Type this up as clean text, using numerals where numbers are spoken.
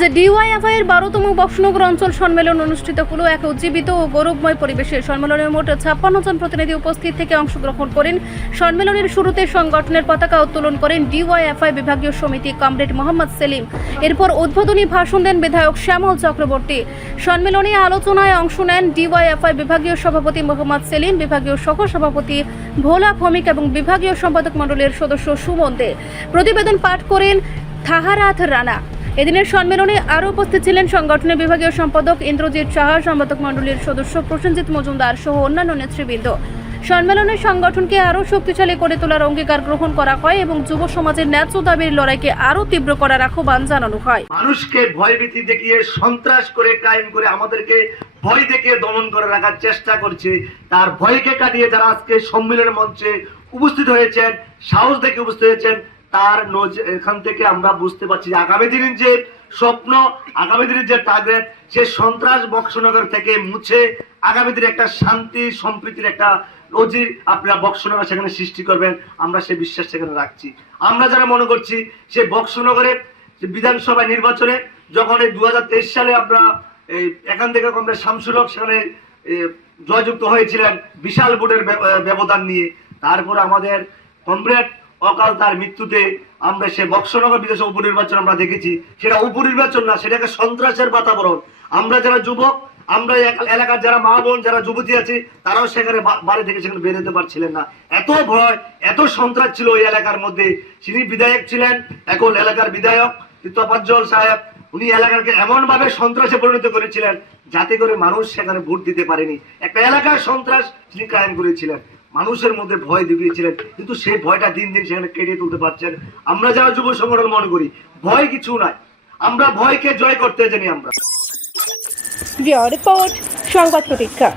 যে ডিওয়াইএফআই এর 12তম বক্সনগর অঞ্চল সম্মেলন অনুষ্ঠিত হলো। এক উজ্জীবিত ও গৌরবময় পরিবেশে সম্মেলনে মোট 56 জন প্রতিনিধি উপস্থিত থেকে অংশগ্রহণ করেন। সম্মেলনের শুরুতে সংগঠনের পতাকা উত্তোলন করেন ডিওয়াইএফআই বিভাগীয় সমিতি কমরেড মোহাম্মদ সেলিম। এরপর উদ্বোধনী ভাষণ দেন বিধায়ক শ্যামল চক্রবর্তী। সম্মেলনে আলোচনায় অংশ নেন ডিওয়াইএফআই বিভাগীয় সভাপতি মোহাম্মদ সেলিম, বিভাগীয় সহ সভাপতি ভোলা ভৌমিক এবং বিভাগীয় সম্পাদক মণ্ডলের সদস্য সুমন দে। প্রতিবেদন পাঠ করেন থাহারাত রানা। এদিনের সম্মেলনে আরও উপস্থিত ছিলেন সংগঠনের বিভাগীয় সম্পাদক ইন্দ্রজিৎ সাহা, সম্পাদক মণ্ডলীর সদস্য প্রসেনজিৎ মজুমদার সহ অন্যান্য নেতৃবৃন্দ। সম্মেলনে সংগঠনকে আরও শক্তিশালী করে তোলার অঙ্গীকার গ্রহণ করা হয় এবং যুব সমাজের ন্যায্য দাবির লড়াইকে আরও তীব্র করার আহ্বান জানানো হয়। মানুষকে ভয়ভীতি দেখিয়ে সন্ত্রাস করে ক্রাইম করে আমাদেরকে ভয় দেখিয়ে দমন করে রাখার চেষ্টা করছে, তার ভয়কে কাটিয়ে যারা আজকে সম্মেলনের মঞ্চে উপস্থিত হয়েছেন, সাহস দেখে উপস্থিত হয়েছেন, তার এখান থেকে আমরা বুঝতে পারছি যে আগামী দিনের যে স্বপ্ন, আগামী দিনের যে টার্গেট, সে সন্ত্রাস বক্সনগর থেকে মুছে আগামী দিনে একটা শান্তি সম্প্রীতির একটা রোজি আপনারা বক্সনগর সেখানে সৃষ্টি করবেন, আমরা সে বিশ্বাস সেখানে রাখছি। আমরা যারা মনে করছি সে বক্সনগরে বিধানসভা নির্বাচনে যখন এই 2023 সালে আমরা এখান থেকে কমরে শামসুল হক সেখানে জয়যুক্ত হয়েছিলেন বিশাল ভোটের ব্যবধান নিয়ে, তারপরে আমাদের কমরেড অকাল তার মৃত্যুতে আমরা সে বক্সনগর বিধানসভা উপনির্বাচন আমরা দেখেছি। সেটা উপনির্বাচন না, সেটাকে সন্ত্রাসের বাতাবরণ। আমরা যারা যুবক, আমরা এলাকার যারা মা বোন যারা যুবতী আছে, তারাও সেখানে বাড়ি থেকে সেখানে বের হতে পারছিলেন না। এত ভয়, এত সন্ত্রাস ছিল ওই এলাকার মধ্যে। তিনি বিধায়ক ছিলেন, এখন এলাকার বিধায়ক তোফাজ্জল সাহেব, উনি এলাকাকে এমন ভাবে সন্ত্রাসে পরিণত করেছিলেন যাতে করে মানুষ সেখানে ভোট দিতে পারেনি। একটা এলাকার সন্ত্রাস তিনি কায়েম করেছিলেন, মানুষের মধ্যে ভয় দিয়েছিলেন, কিন্তু সেই ভয়টা দিন দিন সেখানে কেটে তুলতে পারছেন। আমরা যারা যুব সংগঠন মনে করি ভয় কিছু নাই, আমরা ভয়কে জয় করতে জানি। আমরা রিপোর্ট সংবাদ প্রতীক্ষা।